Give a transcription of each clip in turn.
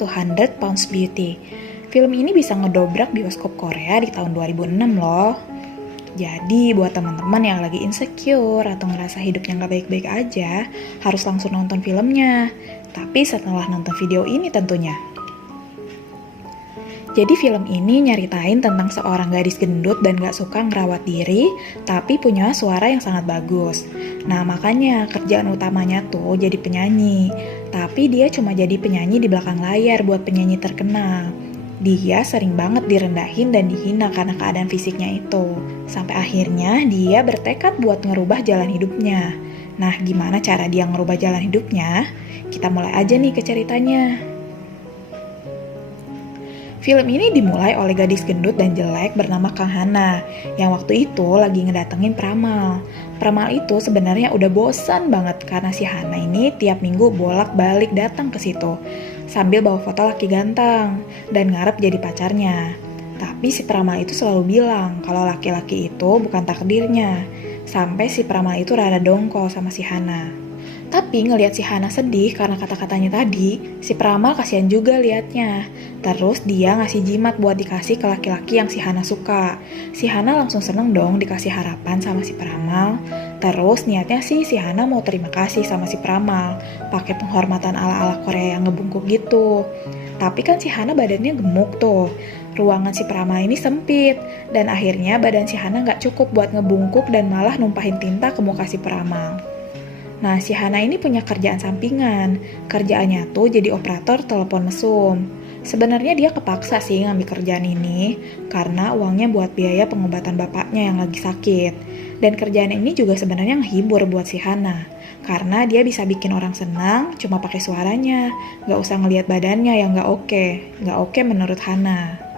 200 Pounds Beauty. Film ini bisa ngedobrak bioskop Korea di tahun 2006 loh. Jadi buat teman-teman yang lagi insecure atau ngerasa hidupnya gak baik-baik aja, harus langsung nonton filmnya. Tapi setelah nonton video ini tentunya. Jadi film ini nyeritain tentang seorang gadis gendut dan gak suka ngerawat diri, tapi punya suara yang sangat bagus. Nah makanya kerjaan utamanya tuh jadi penyanyi, tapi dia cuma jadi penyanyi di belakang layar buat penyanyi terkenal. Dia sering banget direndahin dan dihina karena keadaan fisiknya itu. Sampai akhirnya dia bertekad buat ngerubah jalan hidupnya. Nah gimana cara dia ngerubah jalan hidupnya? Kita mulai aja nih ke ceritanya. Film ini dimulai oleh gadis gendut dan jelek bernama Kang Hana, yang waktu itu lagi ngedatengin Pramal. Pramal itu sebenarnya udah bosan banget karena si Hana ini tiap minggu bolak-balik datang ke situ, sambil bawa foto laki ganteng dan ngarep jadi pacarnya. Tapi si Pramal itu selalu bilang kalau laki-laki itu bukan takdirnya, sampai si Pramal itu rada dongkol sama si Hana. Tapi ngelihat si Hana sedih karena kata-katanya tadi, si Pramal kasihan juga liatnya. Terus dia ngasih jimat buat dikasih ke laki-laki yang si Hana suka. Si Hana langsung seneng dong dikasih harapan sama si Pramal. Terus niatnya sih si Hana mau terima kasih sama si Pramal, pakai penghormatan ala-ala Korea yang ngebungkuk gitu. Tapi kan si Hana badannya gemuk tuh. Ruangan si Pramal ini sempit, dan akhirnya badan si Hana gak cukup buat ngebungkuk dan malah numpahin tinta ke muka si Pramal. Nah, si Hana ini punya kerjaan sampingan. Kerjaannya tuh jadi operator telepon mesum. Sebenarnya dia kepaksa sih ngambil kerjaan ini karena uangnya buat biaya pengobatan bapaknya yang lagi sakit. Dan kerjaan ini juga sebenarnya ngehibur buat si Hana. Karena dia bisa bikin orang senang cuma pakai suaranya. Gak usah ngelihat badannya yang gak oke. Gak oke menurut Hana.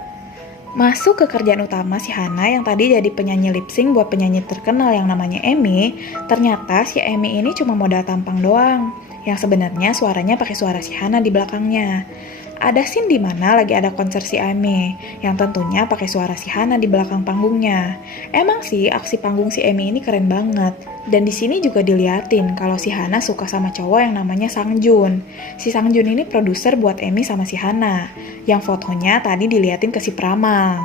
Masuk ke kerjaan utama si Hana yang tadi jadi penyanyi lip sync buat penyanyi terkenal yang namanya Amy. Ternyata si Amy ini cuma modal tampang doang, yang sebenarnya suaranya pakai suara si Hana di belakangnya. Ada scene di mana lagi ada konser si Amy, yang tentunya pakai suara si Hana di belakang panggungnya. Emang sih aksi panggung si Amy ini keren banget. Dan di sini juga diliatin kalau si Hana suka sama cowok yang namanya Sang Jun. Si Sang Jun ini produser buat Amy sama si Hana, yang fotonya tadi diliatin ke si Pramal.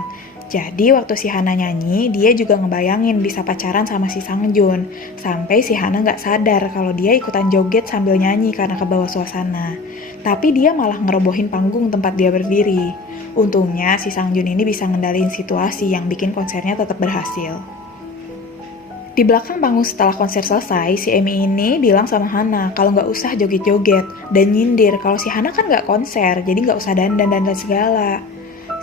Jadi waktu si Hana nyanyi, dia juga ngebayangin bisa pacaran sama si Sang Jun. Sampai si Hana gak sadar kalau dia ikutan joget sambil nyanyi karena kebawa suasana. Tapi dia malah ngerobohin panggung tempat dia berdiri. Untungnya si Sang Jun ini bisa ngendaliin situasi yang bikin konsernya tetap berhasil. Di belakang panggung setelah konser selesai, si Amy ini bilang sama Hana kalau nggak usah joget-joget dan nyindir kalau si Hana kan nggak konser, jadi nggak usah dandan-dandan segala.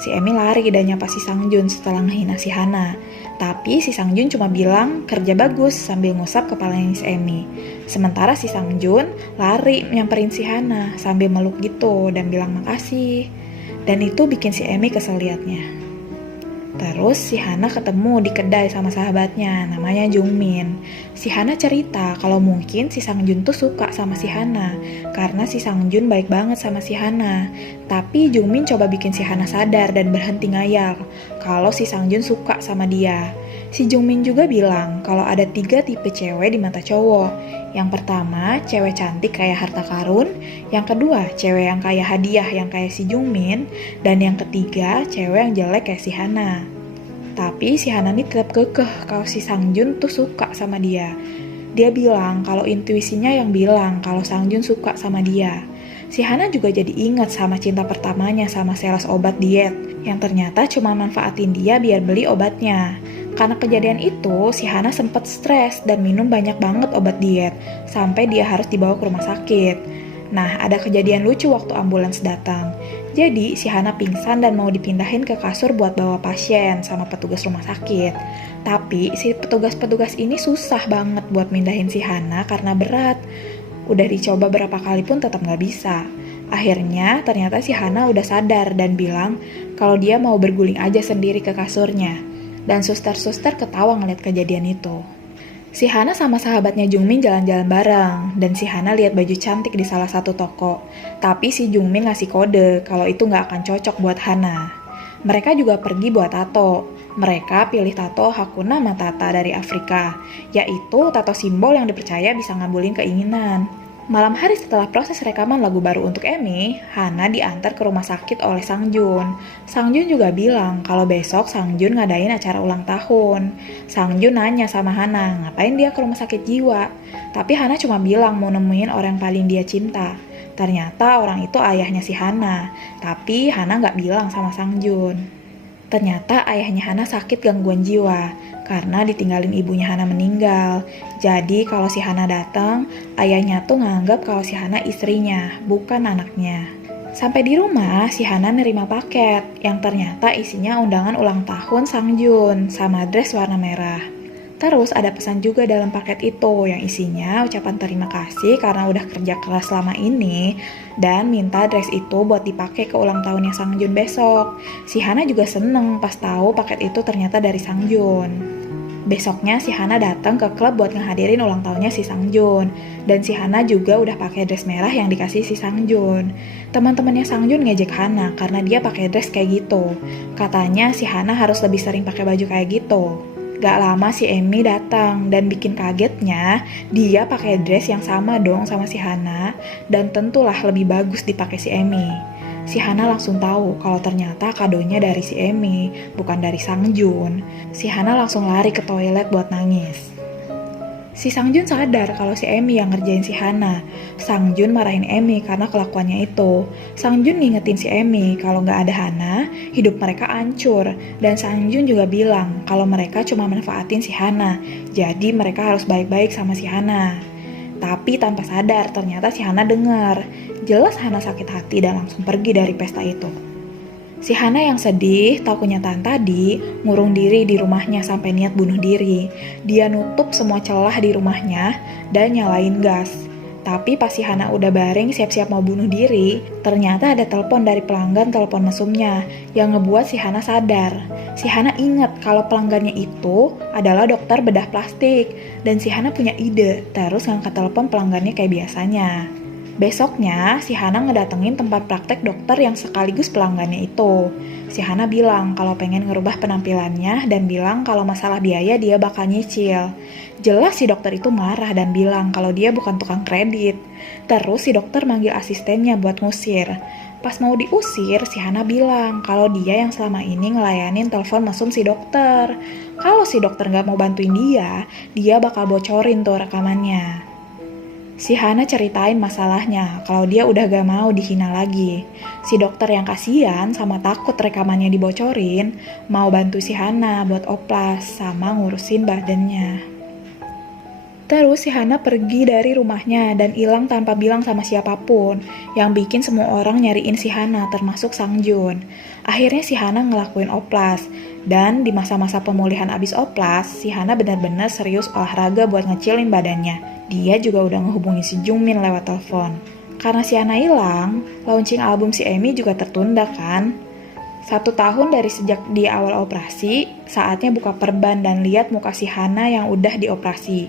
Si Amy lari dan nyapa si Sang Jun setelah ngehina si Hana. Tapi si Sang Jun cuma bilang kerja bagus sambil ngusap kepalanya si Amy. Sementara si Sang Jun lari nyamperin si Hana sambil meluk gitu dan bilang makasih. Dan itu bikin si Amy kesel liatnya. Terus si Hana ketemu di kedai sama sahabatnya, namanya Jungmin. Si Hana cerita kalau mungkin si Sang Jun tuh suka sama si Hana, karena si Sang Jun baik banget sama si Hana. Tapi Jungmin coba bikin si Hana sadar dan berhenti ngayal kalau si Sang Jun suka sama dia. Si Jungmin juga bilang kalau ada 3 tipe cewek di mata cowok. Yang pertama, cewek cantik kayak harta karun. Yang kedua, cewek yang kayak hadiah yang kayak si Jungmin. Dan yang ketiga, cewek yang jelek kayak si Hana. Tapi si Hana ini tetap kekeh kalau si Sang Jun tuh suka sama dia. Dia bilang kalau intuisinya yang bilang kalau Sang Jun suka sama dia. Si Hana juga jadi ingat sama cinta pertamanya sama sales obat diet, yang ternyata cuma manfaatin dia biar beli obatnya. Karena kejadian itu, si Hana sempat stres dan minum banyak banget obat diet, sampai dia harus dibawa ke rumah sakit. Nah, ada kejadian lucu waktu ambulans datang. Jadi, si Hana pingsan dan mau dipindahin ke kasur buat bawa pasien sama petugas rumah sakit. Tapi, si petugas-petugas ini susah banget buat mindahin si Hana karena berat. Udah dicoba berapa kali pun tetap gak bisa. Akhirnya, ternyata si Hana udah sadar dan bilang kalau dia mau berguling aja sendiri ke kasurnya. Dan suster-suster ketawa ngeliat kejadian itu. Si Hana sama sahabatnya Jungmin jalan-jalan bareng, dan si Hana lihat baju cantik di salah satu toko. Tapi si Jungmin ngasih kode kalau itu nggak akan cocok buat Hana. Mereka juga pergi buat tato. Mereka pilih tato Hakuna Matata dari Afrika, yaitu tato simbol yang dipercaya bisa ngabulin keinginan. Malam hari setelah proses rekaman lagu baru untuk Emmy, Hana diantar ke rumah sakit oleh Sang Jun. Sang Jun juga bilang kalau besok Sang Jun ngadain acara ulang tahun. Sang Jun nanya sama Hana, ngapain dia ke rumah sakit jiwa? Tapi Hana cuma bilang mau nemuin orang yang paling dia cinta. Ternyata orang itu ayahnya si Hana, tapi Hana nggak bilang sama Sang Jun. Ternyata ayahnya Hana sakit gangguan jiwa karena ditinggalin ibunya Hana meninggal. Jadi kalau si Hana datang, ayahnya tuh nganggap kalau si Hana istrinya, bukan anaknya. Sampai di rumah, si Hana nerima paket yang ternyata isinya undangan ulang tahun Sang Jun sama dress warna merah. Terus ada pesan juga dalam paket itu yang isinya ucapan terima kasih karena udah kerja keras selama ini dan minta dress itu buat dipakai ke ulang tahunnya Sang Jun besok. Si Hana juga seneng pas tahu paket itu ternyata dari Sang Jun. Besoknya si Hana datang ke klub buat ngehadirin ulang tahunnya si Sang Jun. Dan si Hana juga udah pakai dress merah yang dikasih si Sang Jun. Teman-temannya Sang Jun ngejek Hana karena dia pakai dress kayak gitu. Katanya si Hana harus lebih sering pakai baju kayak gitu. Gak lama si Emmy datang dan bikin kagetnya dia pakai dress yang sama dong sama si Hana dan tentulah lebih bagus dipakai si Emmy. Si Hana langsung tahu kalau ternyata kadonya dari si Emmy, bukan dari Sang Jun. Si Hana langsung lari ke toilet buat nangis. Si Sang Jun sadar kalau si Emmy yang ngerjain si Hana. Sang Jun marahin Emmy karena kelakuannya itu. Sang Jun ngingetin si Emmy kalau nggak ada Hana, hidup mereka hancur. Dan Sang Jun juga bilang kalau mereka cuma manfaatin si Hana. Jadi mereka harus baik-baik sama si Hana. Tapi tanpa sadar ternyata si Hana dengar. Jelas Hana sakit hati dan langsung pergi dari pesta itu. Si Hana yang sedih tahu kenyataan tadi, ngurung diri di rumahnya sampai niat bunuh diri. Dia nutup semua celah di rumahnya dan nyalain gas. Tapi pas si Hana udah baring siap-siap mau bunuh diri, ternyata ada telepon dari pelanggan telepon mesumnya yang ngebuat si Hana sadar. Si Hana ingat kalau pelanggannya itu adalah dokter bedah plastik dan si Hana punya ide, terus ngangkat telepon pelanggannya kayak biasanya. Besoknya, si Hana ngedatengin tempat praktek dokter yang sekaligus pelanggannya itu. Si Hana bilang kalau pengen ngerubah penampilannya dan bilang kalau masalah biaya dia bakal nyicil. Jelas si dokter itu marah dan bilang kalau dia bukan tukang kredit. Terus si dokter manggil asistennya buat ngusir. Pas mau diusir, si Hana bilang kalau dia yang selama ini ngelayanin telepon mesum si dokter. Kalau si dokter nggak mau bantuin dia bakal bocorin tuh rekamannya. Si Hana ceritain masalahnya, kalau dia udah gak mau dihina lagi. Si dokter yang kasihan sama takut rekamannya dibocorin, mau bantu si Hana buat oplas sama ngurusin badannya. Terus si Hana pergi dari rumahnya dan hilang tanpa bilang sama siapapun, yang bikin semua orang nyariin si Hana termasuk Sang Jun. Akhirnya si Hana ngelakuin oplas, dan di masa-masa pemulihan abis oplas, si Hana benar-benar serius olahraga buat ngecilin badannya. Dia juga udah ngehubungi si Jungmin lewat telepon. Karena si Hana hilang, launching album si Emmy juga tertunda kan? 1 tahun dari sejak di awal operasi, saatnya buka perban dan lihat muka si Hana yang udah dioperasi.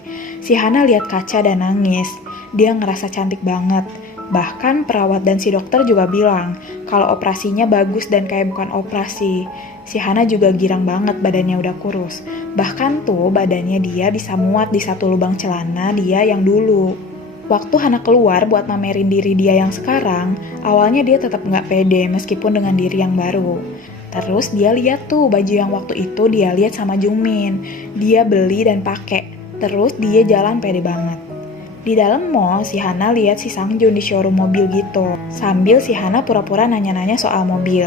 Si Hana lihat kaca dan nangis. Dia ngerasa cantik banget. Bahkan perawat dan si dokter juga bilang kalau operasinya bagus dan kayak bukan operasi. Si Hana juga girang banget badannya udah kurus. Bahkan tuh badannya dia bisa muat di satu lubang celana dia yang dulu. Waktu Hana keluar buat mamerin diri dia yang sekarang, awalnya dia tetap nggak pede meskipun dengan diri yang baru. Terus dia lihat tuh baju yang waktu itu dia lihat sama Jungmin. Dia beli dan pakai. Terus dia jalan pede banget. Di dalam mall, si Hana lihat si Sang Jun di showroom mobil gitu. Sambil si Hana pura-pura nanya-nanya soal mobil.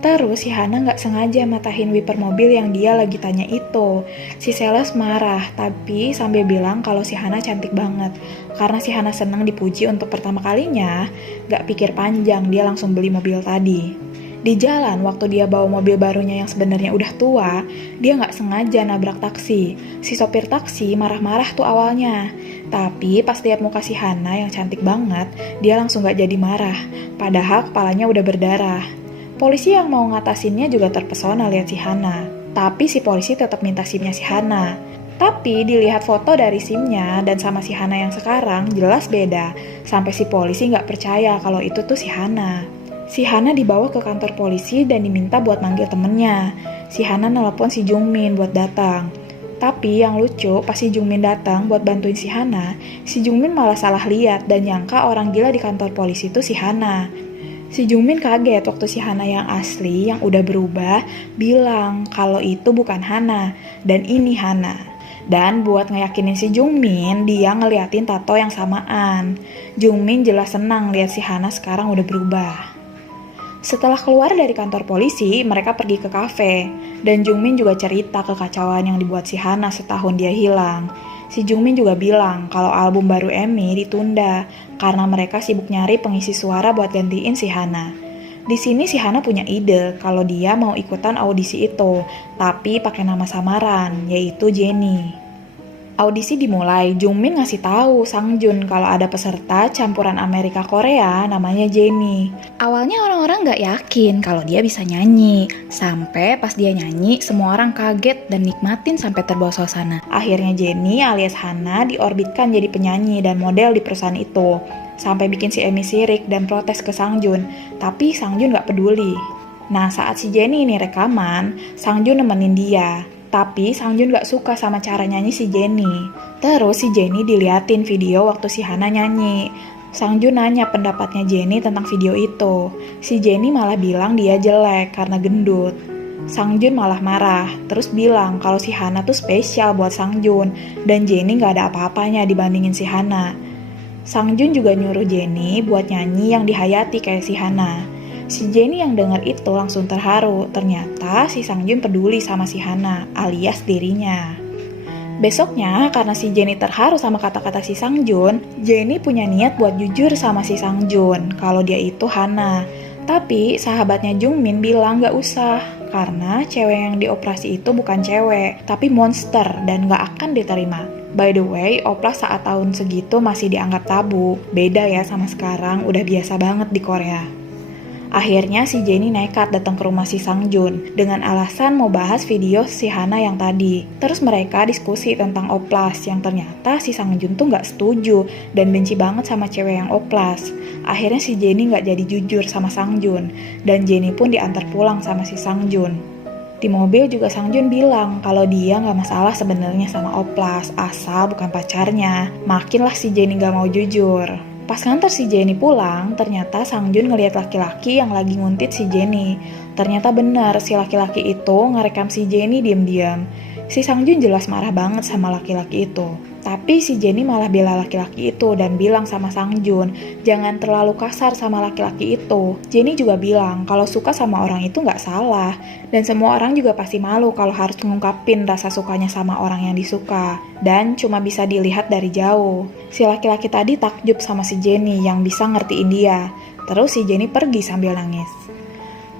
Terus si Hana nggak sengaja matahin wiper mobil yang dia lagi tanya itu. Si sales marah, tapi sambil bilang kalau si Hana cantik banget. Karena si Hana senang dipuji untuk pertama kalinya, nggak pikir panjang dia langsung beli mobil tadi. Di jalan, waktu dia bawa mobil barunya yang sebenarnya udah tua, dia nggak sengaja nabrak taksi. Si sopir taksi marah-marah tuh awalnya. Tapi pas lihat muka si Hana yang cantik banget, dia langsung nggak jadi marah. Padahal kepalanya udah berdarah. Polisi yang mau ngatasinnya juga terpesona lihat si Hana. Tapi si polisi tetap minta SIM-nya si Hana. Tapi dilihat foto dari SIM-nya dan sama si Hana yang sekarang jelas beda. Sampai si polisi nggak percaya kalau itu tuh si Hana. Si Hana dibawa ke kantor polisi dan diminta buat manggil temennya. Si Hana nelpon si Jungmin buat datang. Tapi yang lucu, pas si Jungmin datang buat bantuin si Hana, si Jungmin malah salah lihat dan nyangka orang gila di kantor polisi itu si Hana. Si Jungmin kaget waktu si Hana yang asli, yang udah berubah, bilang kalau itu bukan Hana, dan ini Hana. Dan buat ngeyakinin si Jungmin, dia ngeliatin tato yang samaan. Jungmin jelas senang lihat si Hana sekarang udah berubah. Setelah keluar dari kantor polisi, mereka pergi ke kafe. Dan Jungmin juga cerita kekacauan yang dibuat si Hana setahun dia hilang. Si Jungmin juga bilang kalau album baru Emi ditunda karena mereka sibuk nyari pengisi suara buat gantiin si Hana. Di sini si Hana punya ide kalau dia mau ikutan audisi itu, tapi pakai nama samaran, yaitu Jennie. Audisi dimulai, Jungmin ngasih tahu Sangjun kalau ada peserta campuran Amerika Korea namanya Jennie. Awalnya orang-orang nggak yakin kalau dia bisa nyanyi, sampai pas dia nyanyi semua orang kaget dan nikmatin sampai terbawa suasana. Akhirnya Jennie alias Hana diorbitkan jadi penyanyi dan model di perusahaan itu, sampai bikin si Emi sirik dan protes ke Sangjun, tapi Sangjun nggak peduli. Nah saat si Jennie ini rekaman, Sangjun nemenin dia. Tapi Sangjun gak suka sama cara nyanyi si Jennie. Terus si Jennie diliatin video waktu si Hana nyanyi. Sangjun nanya pendapatnya Jennie tentang video itu. Si Jennie malah bilang dia jelek karena gendut. Sangjun malah marah, terus bilang kalau si Hana tuh spesial buat Sangjun dan Jennie gak ada apa-apanya dibandingin si Hana. Sangjun juga nyuruh Jennie buat nyanyi yang dihayati kayak si Hana. Si Jennie yang dengar itu langsung terharu, ternyata si Sangjun peduli sama si Hana, alias dirinya. Besoknya, karena si Jennie terharu sama kata-kata si Sangjun, Jennie punya niat buat jujur sama si Sangjun, kalau dia itu Hana. Tapi sahabatnya Jungmin bilang gak usah, karena cewek yang dioperasi itu bukan cewek, tapi monster dan gak akan diterima. By the way, oplas saat tahun segitu masih dianggap tabu, beda ya sama sekarang, udah biasa banget di Korea. Akhirnya si Jennie nekat datang ke rumah si Sangjun dengan alasan mau bahas video si Hana yang tadi. Terus mereka diskusi tentang oplas yang ternyata si Sangjun tuh gak setuju dan benci banget sama cewek yang oplas. Akhirnya si Jennie gak jadi jujur sama Sangjun dan Jennie pun diantar pulang sama si Sangjun. Di mobil juga Sangjun bilang kalau dia gak masalah sebenarnya sama oplas asal bukan pacarnya. Makinlah si Jennie gak mau jujur. Pas ngantar si Jennie pulang, ternyata Sangjun ngeliat laki-laki yang lagi nguntit si Jennie. Ternyata benar si laki-laki itu ngerekam si Jennie diam-diam. Si Sangjun jelas marah banget sama laki-laki itu. Tapi si Jennie malah bela laki-laki itu dan bilang sama Sangjun, jangan terlalu kasar sama laki-laki itu. Jennie juga bilang kalau suka sama orang itu gak salah. Dan semua orang juga pasti malu kalau harus ngungkapin rasa sukanya sama orang yang disuka. Dan cuma bisa dilihat dari jauh. Si laki-laki tadi takjub sama si Jennie yang bisa ngertiin dia. Terus si Jennie pergi sambil nangis.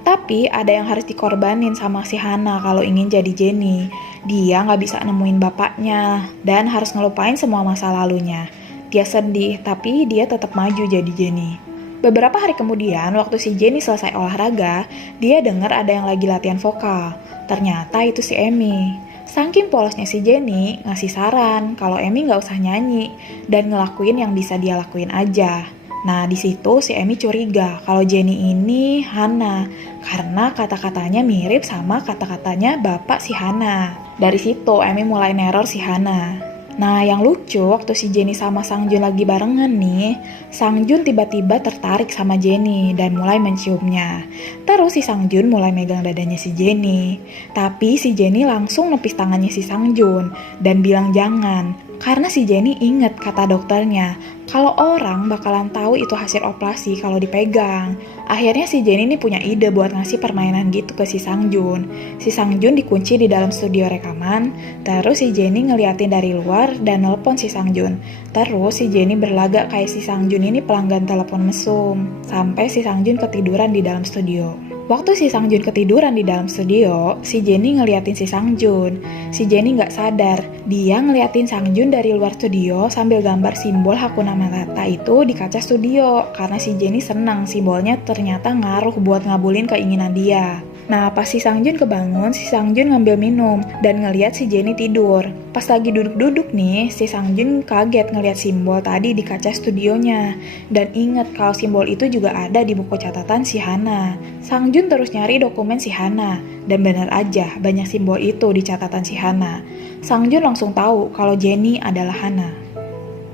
Tapi ada yang harus dikorbanin sama si Hana kalau ingin jadi Jennie. Dia gak bisa nemuin bapaknya dan harus ngelupain semua masa lalunya. Dia sedih, tapi dia tetap maju jadi Jennie. Beberapa hari kemudian, waktu si Jennie selesai olahraga, dia dengar ada yang lagi latihan vokal. Ternyata itu si Emi. Saking polosnya si Jennie ngasih saran kalau Emi gak usah nyanyi dan ngelakuin yang bisa dia lakuin aja. Nah di situ si Emi curiga kalau Jennie ini Hana karena kata-katanya mirip sama kata-katanya bapak si Hana. Dari situ Emi mulai neror si Hana. Nah yang lucu waktu si Jennie sama Sangjun lagi barengan nih, Sangjun tiba-tiba tertarik sama Jennie dan mulai menciumnya. Terus si Sangjun mulai megang dadanya si Jennie. Tapi si Jennie langsung nepis tangannya si Sangjun dan bilang jangan. Karena si Jennie inget kata dokternya, kalau orang bakalan tahu itu hasil operasi kalau dipegang. Akhirnya si Jennie ini punya ide buat ngasih permainan gitu ke si Sangjun. Si Sangjun dikunci di dalam studio rekaman, terus si Jennie ngeliatin dari luar dan nelpon si Sangjun. Terus si Jennie berlagak kayak si Sangjun ini pelanggan telepon mesum, sampai si Sangjun ketiduran di dalam studio. Waktu si Sangjun ketiduran di dalam studio, si Jennie ngeliatin si Sangjun. Si Jennie gak sadar, dia ngeliatin Sangjun dari luar studio sambil gambar simbol Hakuna Matata itu di kaca studio. Karena si Jennie senang simbolnya ternyata ngaruh buat ngabulin keinginan dia. Nah pas si Sangjun kebangun, si Sangjun ngambil minum dan ngeliat si Jennie tidur. Pas lagi duduk-duduk nih, si Sangjun kaget ngeliat simbol tadi di kaca studionya. Dan inget kalau simbol itu juga ada di buku catatan si Hana. Sangjun terus nyari dokumen si Hana. Dan benar aja banyak simbol itu di catatan si Hana. Sang Jun langsung tahu kalau Jennie adalah Hana.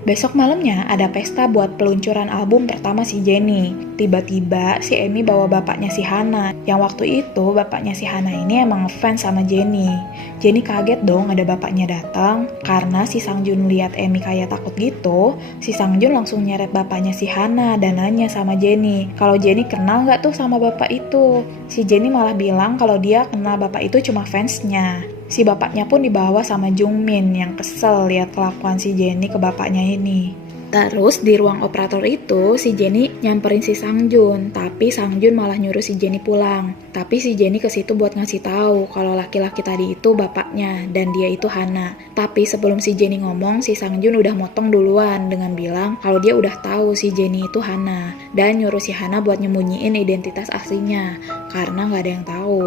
Besok malamnya ada pesta buat peluncuran album pertama si Jennie. Tiba-tiba si Emi bawa bapaknya si Hana. Yang waktu itu bapaknya si Hana ini emang ngefans sama Jennie. Jennie kaget dong ada bapaknya datang. Karena si Sang Jun lihat Emi kayak takut gitu, si Sang Jun langsung nyeret bapaknya si Hana dan nanya sama Jennie kalau Jennie kenal nggak tuh sama bapak itu. Si Jennie malah bilang kalau dia kenal bapak itu cuma fansnya. Si bapaknya pun dibawa sama Jungmin yang kesel lihat kelakuan si Jennie ke bapaknya ini. Terus di ruang operator itu si Jennie nyamperin si Sang Jun, tapi Sang Jun malah nyuruh si Jennie pulang. Tapi si Jennie ke situ buat ngasih tahu kalau laki-laki tadi itu bapaknya dan dia itu Hana. Tapi sebelum si Jennie ngomong, si Sang Jun udah motong duluan dengan bilang kalau dia udah tahu si Jennie itu Hana dan nyuruh si Hana buat nyembunyiin identitas aslinya karena nggak ada yang tahu.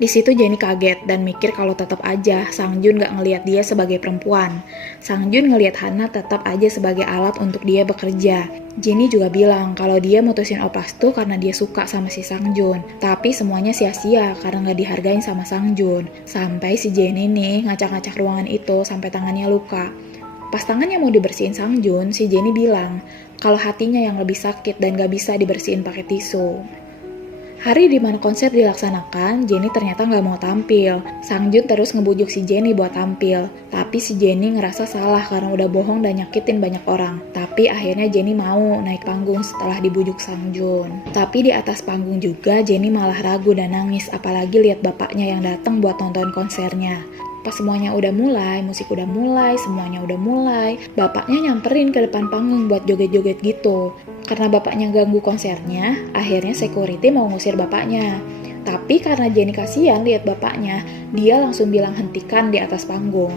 Di situ Jennie kaget dan mikir kalau tetap aja Sang Jun gak ngelihat dia sebagai perempuan. Sang Jun ngelihat Hana tetap aja sebagai alat untuk dia bekerja. Jennie juga bilang kalau dia mutusin Oplas tuh karena dia suka sama si Sang Jun. Tapi semuanya sia-sia karena gak dihargain sama Sang Jun. Sampai si Jennie nih ngacak-ngacak ruangan itu sampai tangannya luka. Pas tangannya mau dibersihin Sang Jun, si Jennie bilang kalau hatinya yang lebih sakit dan gak bisa dibersihin pakai tisu. Hari di mana konser dilaksanakan, Jennie ternyata nggak mau tampil. Sang Jun terus ngebujuk si Jennie buat tampil. Tapi si Jennie ngerasa salah karena udah bohong dan nyakitin banyak orang. Tapi akhirnya Jennie mau naik panggung setelah dibujuk Sang Jun. Tapi di atas panggung juga Jennie malah ragu dan nangis, apalagi lihat bapaknya yang datang buat nonton konsernya. Pas semuanya udah mulai, musik udah mulai, semuanya udah mulai, bapaknya nyamperin ke depan panggung buat joget-joget gitu. Karena bapaknya ganggu konsernya, akhirnya security mau ngusir bapaknya. Tapi karena Jennie kasihan lihat bapaknya, dia langsung bilang hentikan di atas panggung.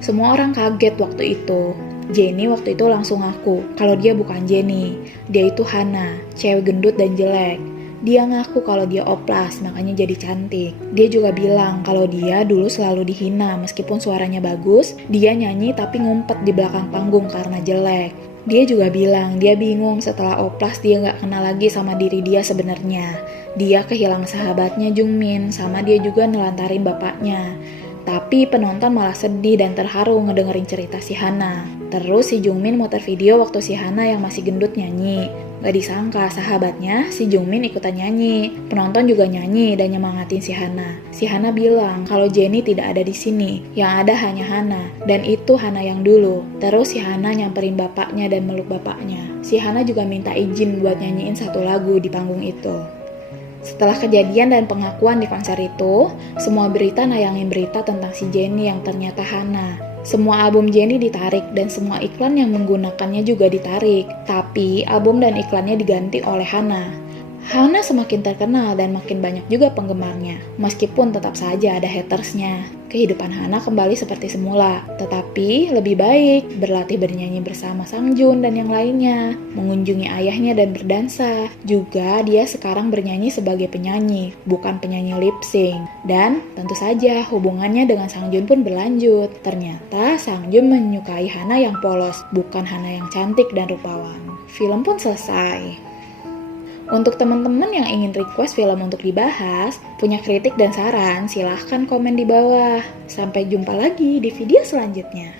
Semua orang kaget waktu itu. Jennie waktu itu langsung ngaku kalau dia bukan Jennie. Dia itu Hana, cewek gendut dan jelek. Dia ngaku kalau dia oplas, makanya jadi cantik. Dia juga bilang kalau dia dulu selalu dihina, meskipun suaranya bagus, dia nyanyi tapi ngumpet di belakang panggung karena jelek. Dia juga bilang dia bingung setelah oplas dia gak kenal lagi sama diri dia sebenarnya. Dia kehilangan sahabatnya Jungmin, sama dia juga nelantarin bapaknya. Tapi penonton malah sedih dan terharu ngedengerin cerita si Hana. Terus si Jungmin muter video waktu si Hana yang masih gendut nyanyi. Gak disangka sahabatnya si Jungmin ikutan nyanyi. Penonton juga nyanyi dan nyemangatin si Hana. Si Hana bilang kalau Jennie tidak ada di sini, yang ada hanya Hana. Dan itu Hana yang dulu. Terus si Hana nyamperin bapaknya dan meluk bapaknya. Si Hana juga minta izin buat nyanyiin satu lagu di panggung itu. Setelah kejadian dan pengakuan di konser itu, semua berita nayangin berita tentang si Jennie yang ternyata Hana. Semua album Jennie ditarik dan semua iklan yang menggunakannya juga ditarik. Tapi album dan iklannya diganti oleh Hana. Hana semakin terkenal dan makin banyak juga penggemarnya, meskipun tetap saja ada hatersnya. Kehidupan Hana kembali seperti semula, tetapi lebih baik berlatih bernyanyi bersama Sang Jun dan yang lainnya, mengunjungi ayahnya dan berdansa. Juga dia sekarang bernyanyi sebagai penyanyi, bukan penyanyi lip sync. Dan tentu saja hubungannya dengan Sang Jun pun berlanjut. Ternyata Sang Jun menyukai Hana yang polos, bukan Hana yang cantik dan rupawan. Film pun selesai. Untuk teman-teman yang ingin request film untuk dibahas, punya kritik dan saran, silahkan komen di bawah. Sampai jumpa lagi di video selanjutnya.